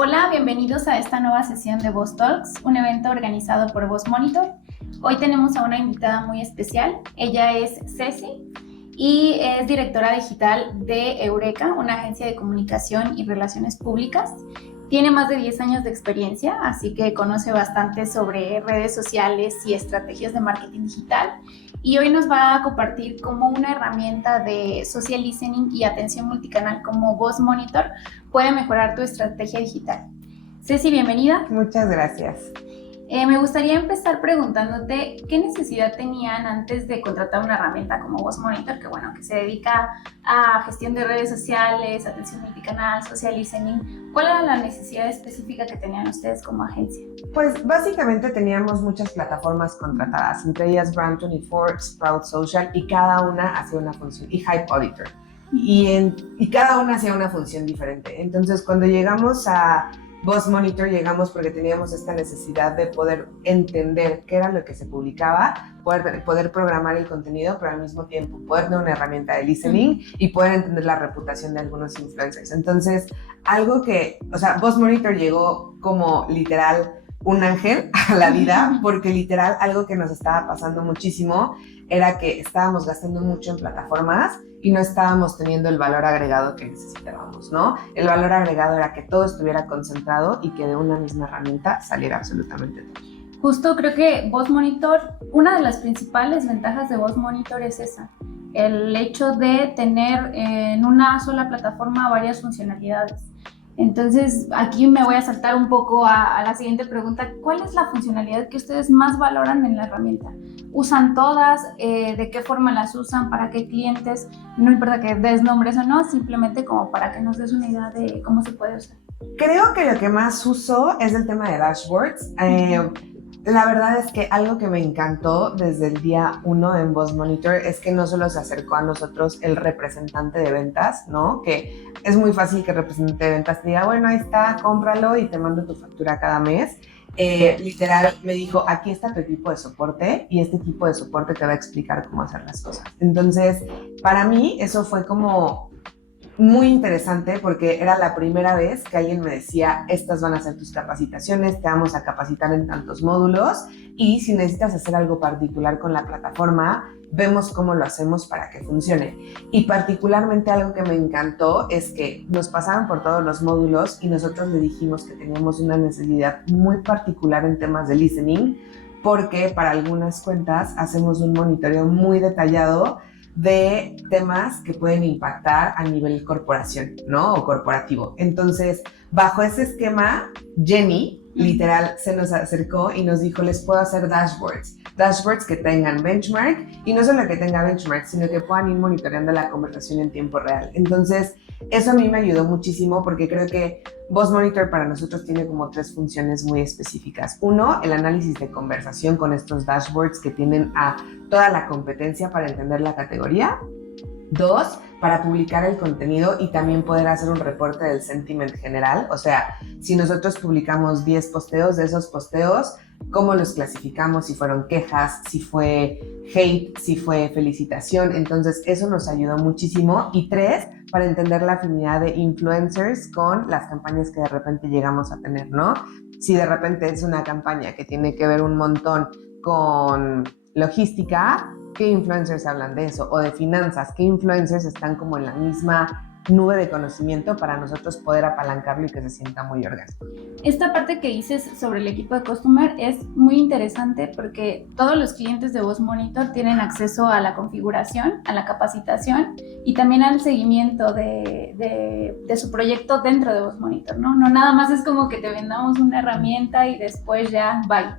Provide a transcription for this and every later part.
Hola, bienvenidos a esta nueva sesión de Voz Talks, un evento organizado por Voz Monitor. Hoy tenemos a una invitada muy especial. Ella es Ceci y es directora digital de Eureka, una agencia de comunicación y relaciones públicas. Tiene más de 10 años de experiencia, así que conoce bastante sobre redes sociales y estrategias de marketing digital. Y hoy nos va a compartir cómo una herramienta de social listening y atención multicanal como Voz Monitor puede mejorar tu estrategia digital. Ceci, bienvenida. Muchas gracias. Me gustaría empezar preguntándote qué necesidad tenían antes de contratar una herramienta como Voz Monitor, que se dedica a gestión de redes sociales, atención multicanal, social listening. ¿Cuál era la necesidad específica que tenían ustedes como agencia? Pues básicamente teníamos muchas plataformas contratadas, entre ellas Brand24, Sprout Social, y cada una hacía una función, y Hype Auditor. Y cada una hacía una función diferente. Entonces, cuando llegamos a Voz Monitor, llegamos porque teníamos esta necesidad de poder entender qué era lo que se publicaba, poder programar el contenido, pero al mismo tiempo poder tener una herramienta de listening y poder entender la reputación de algunos influencers. Entonces, Voz Monitor llegó como literal un ángel a la vida, porque literal algo que nos estaba pasando muchísimo era que estábamos gastando mucho en plataformas y no estábamos teniendo el valor agregado que necesitábamos, ¿no? El valor agregado era que todo estuviera concentrado y que de una misma herramienta saliera absolutamente todo. Justo creo que Voz Monitor, una de las principales ventajas de Voz Monitor es esa, el hecho de tener en una sola plataforma varias funcionalidades. Entonces, aquí me voy a saltar un poco a la siguiente pregunta. ¿Cuál es la funcionalidad que ustedes más valoran en la herramienta? ¿Usan todas? ¿De qué forma las usan? ¿Para qué clientes? No importa que des nombres o no, simplemente como para que nos des una idea de cómo se puede usar. Creo que lo que más uso es el tema de dashboards. La verdad es que algo que me encantó desde el día 1 en Voz Monitor es que no solo se acercó a nosotros el representante de ventas, ¿no? Que es muy fácil que el representante de ventas te diga, bueno, ahí está, cómpralo y te mando tu factura cada mes. Literal me dijo, aquí está tu equipo de soporte y este equipo de soporte te va a explicar cómo hacer las cosas. Entonces, para mí eso fue como muy interesante porque era la primera vez que alguien me decía, estas van a ser tus capacitaciones, te vamos a capacitar en tantos módulos y si necesitas hacer algo particular con la plataforma, vemos cómo lo hacemos para que funcione. Y particularmente algo que me encantó es que nos pasaron por todos los módulos y nosotros le dijimos que teníamos una necesidad muy particular en temas de listening porque para algunas cuentas hacemos un monitoreo muy detallado de temas que pueden impactar a nivel corporación, ¿no? O corporativo. Entonces, bajo ese esquema, Jenny, literal, se nos acercó y nos dijo, les puedo hacer dashboards que tengan benchmark, y no solo que tenga benchmark, sino que puedan ir monitoreando la conversación en tiempo real. Entonces, eso a mí me ayudó muchísimo porque creo que Voz Monitor para nosotros tiene como 3 funciones muy específicas. 1, el análisis de conversación con estos dashboards que tienen a toda la competencia para entender la categoría. 2, para publicar el contenido y también poder hacer un reporte del sentiment general. O sea, si nosotros publicamos 10 posteos, de esos posteos, ¿cómo los clasificamos? Si fueron quejas, si fue hate, si fue felicitación. Entonces, eso nos ayudó muchísimo. Y 3, para entender la afinidad de influencers con las campañas que de repente llegamos a tener, ¿no? Si de repente es una campaña que tiene que ver un montón con logística, ¿qué influencers hablan de eso? O de finanzas, ¿qué influencers están como en la misma nube de conocimiento para nosotros poder apalancarlo y que se sienta muy orgánico? Esta parte que dices sobre el equipo de Customer es muy interesante porque todos los clientes de Voz Monitor tienen acceso a la configuración, a la capacitación y también al seguimiento de su proyecto dentro de Voz Monitor, ¿no? No nada más es como que te vendamos una herramienta y después ya, bye,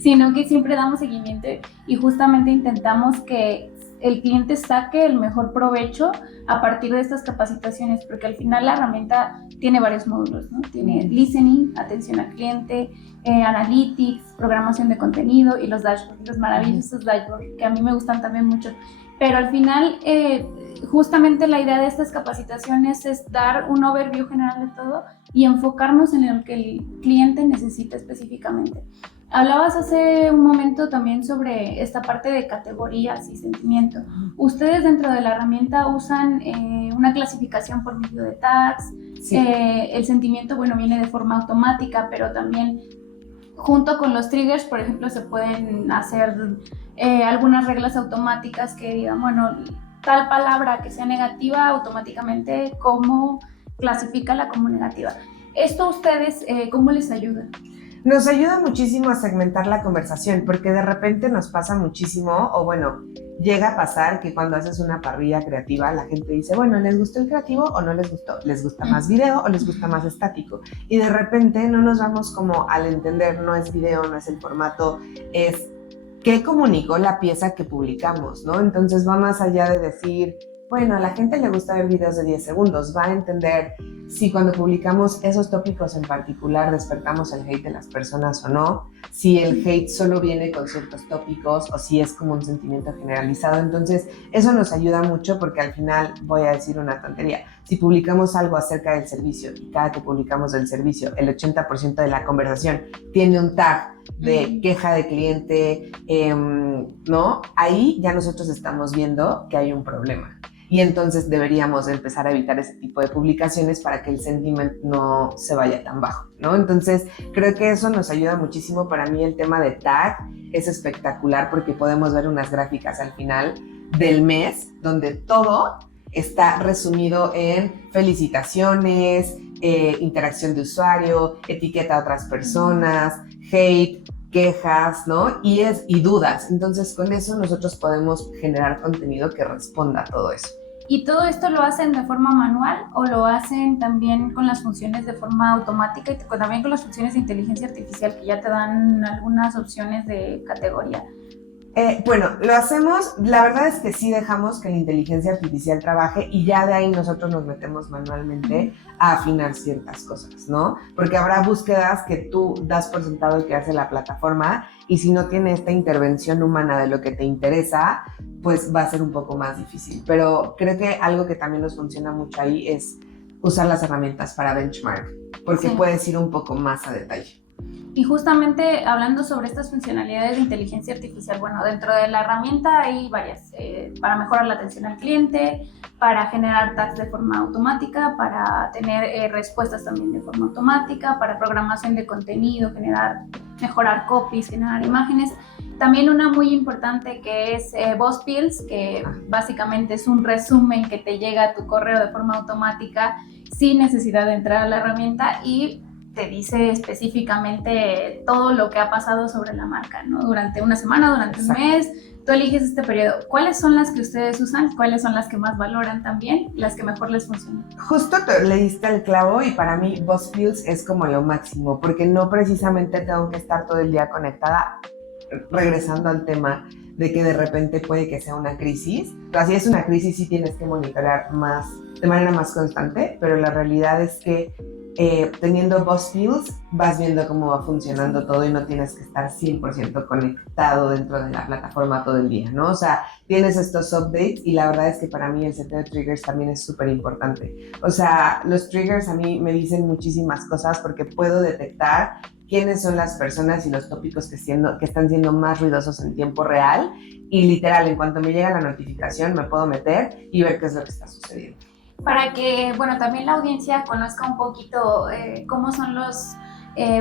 sino que siempre damos seguimiento y justamente intentamos que el cliente saque el mejor provecho a partir de estas capacitaciones, porque al final la herramienta tiene varios módulos, ¿no? Tiene listening, atención al cliente, analytics, programación de contenido y los dashboards, los maravillosos dashboards, que a mí me gustan también mucho. Pero al final, justamente la idea de estas capacitaciones es dar un overview general de todo y enfocarnos en lo que el cliente necesita específicamente. Hablabas hace un momento también sobre esta parte de categorías y sentimiento. ¿Ustedes dentro de la herramienta usan una clasificación por medio de tags? Sí. El sentimiento, bueno, viene de forma automática, pero también junto con los triggers, por ejemplo, se pueden hacer algunas reglas automáticas que digan, bueno, tal palabra que sea negativa, automáticamente cómo clasifica como negativa. ¿Esto a ustedes cómo les ayuda? Nos ayuda muchísimo a segmentar la conversación, porque de repente nos pasa muchísimo, o bueno, llega a pasar que cuando haces una parrilla creativa, la gente dice, bueno, ¿les gustó el creativo o no les gustó? ¿Les gusta más video o les gusta más estático? Y de repente no nos vamos como al entender, no es video, no es el formato, es qué comunicó la pieza que publicamos, ¿no? Entonces va más allá de decir, bueno, a la gente le gusta ver videos de 10 segundos, va a entender si cuando publicamos esos tópicos en particular despertamos el hate de las personas o no, si el hate solo viene con ciertos tópicos o si es como un sentimiento generalizado. Entonces, eso nos ayuda mucho porque al final, voy a decir una tontería, si publicamos algo acerca del servicio y cada que publicamos del servicio, el 80% de la conversación tiene un tag de queja de cliente, ¿no? Ahí ya nosotros estamos viendo que hay un problema. Y entonces deberíamos empezar a evitar ese tipo de publicaciones para que el sentiment no se vaya tan bajo, ¿no? Entonces, creo que eso nos ayuda muchísimo. Para mí el tema de tag es espectacular porque podemos ver unas gráficas al final del mes donde todo está resumido en felicitaciones, interacción de usuario, etiqueta a otras personas, hate, quejas, ¿no? Y dudas. Entonces, con eso nosotros podemos generar contenido que responda a todo eso. ¿Y todo esto lo hacen de forma manual o lo hacen también con las funciones de forma automática y también con las funciones de inteligencia artificial que ya te dan algunas opciones de categoría? Bueno, lo hacemos, la verdad es que sí dejamos que la inteligencia artificial trabaje y ya de ahí nosotros nos metemos manualmente a afinar ciertas cosas, ¿no? Porque habrá búsquedas que tú das por sentado que hace la plataforma y si no tiene esta intervención humana de lo que te interesa, pues va a ser un poco más difícil. Pero creo que algo que también nos funciona mucho ahí es usar las herramientas para benchmark, porque puedes ir un poco más a detalle. Y justamente hablando sobre estas funcionalidades de inteligencia artificial, bueno, dentro de la herramienta hay varias, para mejorar la atención al cliente, para generar tags de forma automática, para tener respuestas también de forma automática, para programación de contenido, mejorar copies, generar imágenes. También una muy importante que es BuzzPills, que básicamente es un resumen que te llega a tu correo de forma automática sin necesidad de entrar a la herramienta y te dice específicamente todo lo que ha pasado sobre la marca, ¿no? Durante una semana, durante un mes, tú eliges este periodo. ¿Cuáles son las que ustedes usan? ¿Cuáles son las que más valoran también? ¿Las que mejor les funcionan? Justo te le diste el clavo y para mí BuzzFeeds es como lo máximo, porque no precisamente tengo que estar todo el día conectada, regresando al tema de que de repente puede que sea una crisis. Si es una crisis sí tienes que monitorear más, de manera más constante, pero la realidad es que teniendo BuzzFeeds vas viendo cómo va funcionando todo y no tienes que estar 100% conectado dentro de la plataforma todo el día, ¿no? O sea, tienes estos updates y la verdad es que para mí el set de triggers también es súper importante. O sea, los triggers a mí me dicen muchísimas cosas porque puedo detectar quiénes son las personas y los tópicos que están siendo más ruidosos en tiempo real y literal, en cuanto me llega la notificación me puedo meter y ver qué es lo que está sucediendo. Para que, bueno, también la audiencia conozca un poquito cómo son los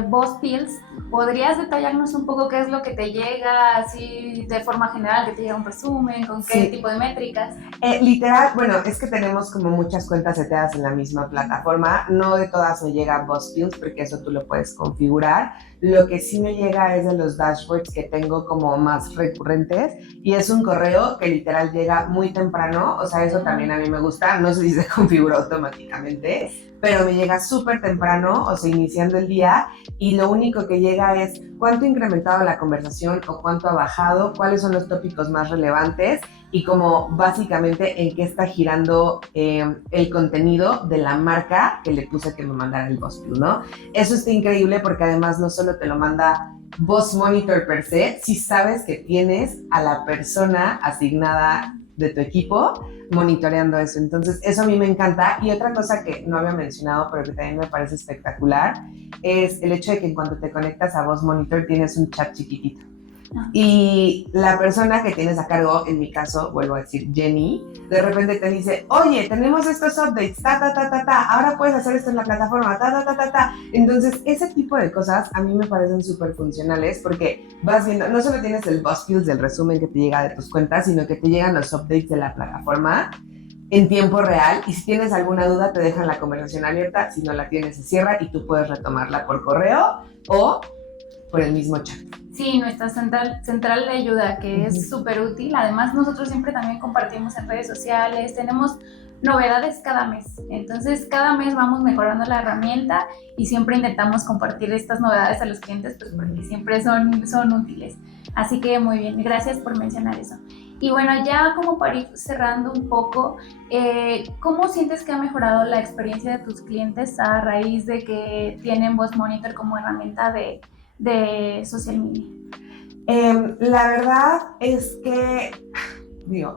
BuzzPills, ¿podrías detallarnos un poco qué es lo que te llega, así de forma general, que te llega un resumen, con qué tipo de métricas? Literal, bueno, es que tenemos como muchas cuentas seteadas en la misma plataforma, no de todas me llega BuzzFeeds porque eso tú lo puedes configurar. Lo que sí me llega es de los dashboards que tengo como más recurrentes y es un correo que literal llega muy temprano, o sea, eso también a mí me gusta, no sé si se configura automáticamente, pero me llega súper temprano, o sea, iniciando el día, y lo único que llega es cuánto ha incrementado la conversación o cuánto ha bajado, cuáles son los tópicos más relevantes y como básicamente en qué está girando el contenido de la marca que le puse que me mandara el BuzzFeed, ¿no? Eso está increíble porque además no solo te lo manda BuzzMonitor per se, si sabes que tienes a la persona asignada de tu equipo monitoreando eso. Entonces, eso a mí me encanta. Y otra cosa que no había mencionado, pero que también me parece espectacular, es el hecho de que cuando te conectas a Boss Monitor tienes un chat chiquitito. Y la persona que tienes a cargo, en mi caso, vuelvo a decir Jenny, de repente te dice, oye, tenemos estos updates, ahora puedes hacer esto en la plataforma, Entonces, ese tipo de cosas a mí me parecen súper funcionales porque vas viendo, no solo tienes el BuzzFeed del resumen que te llega de tus cuentas, sino que te llegan los updates de la plataforma en tiempo real, y si tienes alguna duda te dejan la conversación abierta, si no la tienes se cierra y tú puedes retomarla por correo o por el mismo chat. Sí, nuestra central de ayuda, que es súper útil. Además, nosotros siempre también compartimos en redes sociales, tenemos novedades cada mes. Entonces, cada mes vamos mejorando la herramienta y siempre intentamos compartir estas novedades a los clientes, pues porque siempre son útiles. Así que muy bien, gracias por mencionar eso. Y bueno, ya como para ir cerrando un poco, ¿cómo sientes que ha mejorado la experiencia de tus clientes a raíz de que tienen Boss Monitor como herramienta de social media? La verdad es que,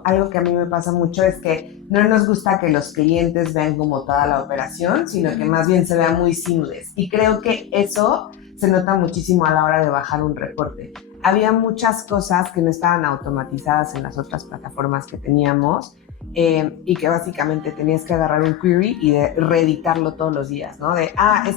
algo que a mí me pasa mucho es que no nos gusta que los clientes vean como toda la operación, sino que más bien se vea muy seamless. Y creo que eso se nota muchísimo a la hora de bajar un reporte. Había muchas cosas que no estaban automatizadas en las otras plataformas que teníamos, y que básicamente tenías que agarrar un query y de reeditarlo todos los días, ¿no? Es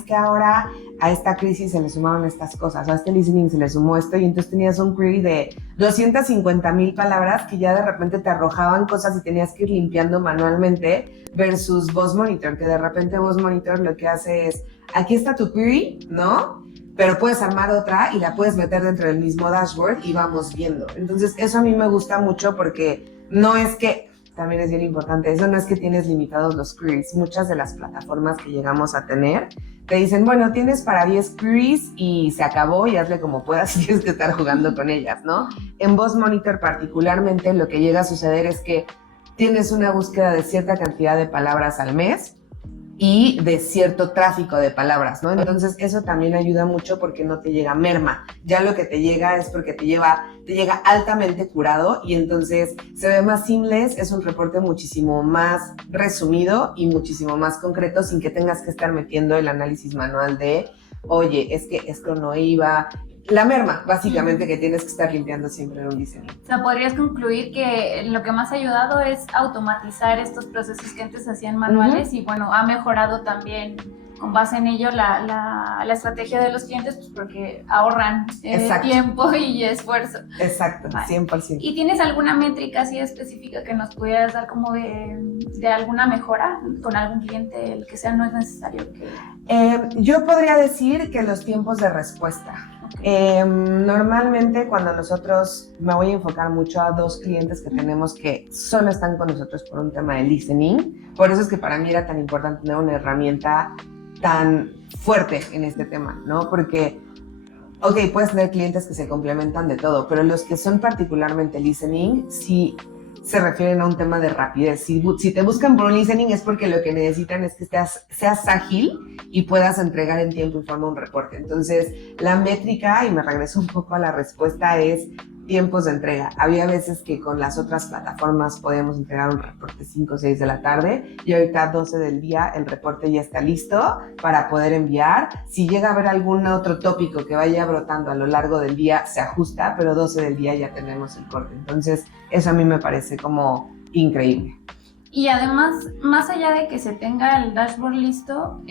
que ahora a esta crisis se le sumaron estas cosas, a este listening se le sumó esto, y entonces tenías un query de 250,000 palabras que ya de repente te arrojaban cosas y tenías que ir limpiando manualmente, versus Boss Monitor, que de repente Boss Monitor lo que hace es, aquí está tu query, ¿no? Pero puedes armar otra y la puedes meter dentro del mismo dashboard y vamos viendo. Entonces, eso a mí me gusta mucho porque no es que, también es bien importante, eso no es que tienes limitados los queries. Muchas de las plataformas que llegamos a tener te dicen, bueno, tienes para 10 queries y se acabó y hazle como puedas y tienes que estar jugando con ellas, ¿no? En Boss Monitor particularmente lo que llega a suceder es que tienes una búsqueda de cierta cantidad de palabras al mes y de cierto tráfico de palabras, ¿no? Entonces eso también ayuda mucho porque no te llega merma. Ya lo que te llega es porque te llega altamente curado y entonces se ve más seamless, es un reporte muchísimo más resumido y muchísimo más concreto sin que tengas que estar metiendo el análisis manual de, oye, es que esto no iba. La merma, básicamente, que tienes que estar limpiando siempre en un diseño. O sea, podrías concluir que lo que más ha ayudado es automatizar estos procesos que antes hacían manuales y bueno, ha mejorado también con base en ello la estrategia de los clientes, pues porque ahorran tiempo y esfuerzo. Exacto, vale. 100%. ¿Y tienes alguna métrica así específica que nos pudieras dar como de alguna mejora con algún cliente, el que sea, no es necesario que... Yo podría decir que los tiempos de respuesta. Normalmente cuando nosotros, me voy a enfocar mucho a 2 clientes que tenemos que solo están con nosotros por un tema de listening, por eso es que para mí era tan importante tener una herramienta tan fuerte en este tema, ¿no? Porque, puedes tener clientes que se complementan de todo, pero los que son particularmente listening, sí se refieren a un tema de rapidez. Si te buscan por un listening es porque lo que necesitan es que seas ágil y puedas entregar en tiempo y forma un reporte. Entonces, la métrica, y me regreso un poco a la respuesta, es tiempos de entrega. Había veces que con las otras plataformas podíamos entregar un reporte 5 o 6 de la tarde y ahorita a 12 del día el reporte ya está listo para poder enviar. Si llega a haber algún otro tópico que vaya brotando a lo largo del día, se ajusta, pero 12 del día ya tenemos el corte. Entonces, eso a mí me parece como increíble. Y además, más allá de que se tenga el dashboard listo,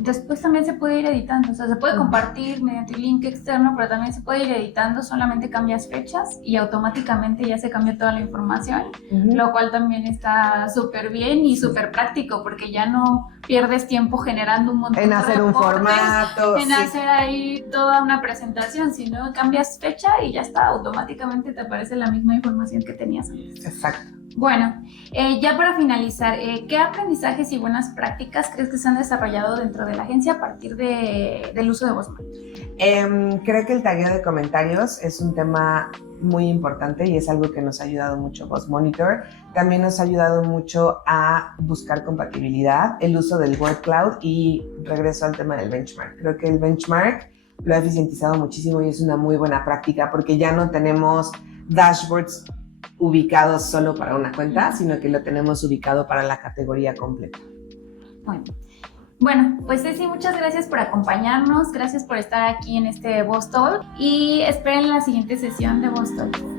después también se puede ir editando. O sea, se puede compartir mediante el link externo, pero también se puede ir editando. Solamente cambias fechas y automáticamente ya se cambia toda la información, lo cual también está súper bien y súper práctico porque ya no pierdes tiempo generando un montón en de hacer un formato, en hacer ahí toda una presentación, sino cambias fecha y ya está, automáticamente te aparece la misma información que tenías antes. Exacto. Bueno, ya para finalizar, ¿qué aprendizajes y buenas prácticas crees que se han desarrollado dentro de la agencia a partir del uso de Boss Monitor? Creo que el tagueo de comentarios es un tema muy importante y es algo que nos ha ayudado mucho Boss Monitor. También nos ha ayudado mucho a buscar compatibilidad, el uso del Word Cloud y regreso al tema del benchmark. Creo que el benchmark lo ha eficientizado muchísimo y es una muy buena práctica porque ya no tenemos dashboards ubicado solo para una cuenta, sino que lo tenemos ubicado para la categoría completa. Bueno, pues Ceci, muchas gracias por acompañarnos, gracias por estar aquí en este Boss Talk y esperen la siguiente sesión de Boss Talk.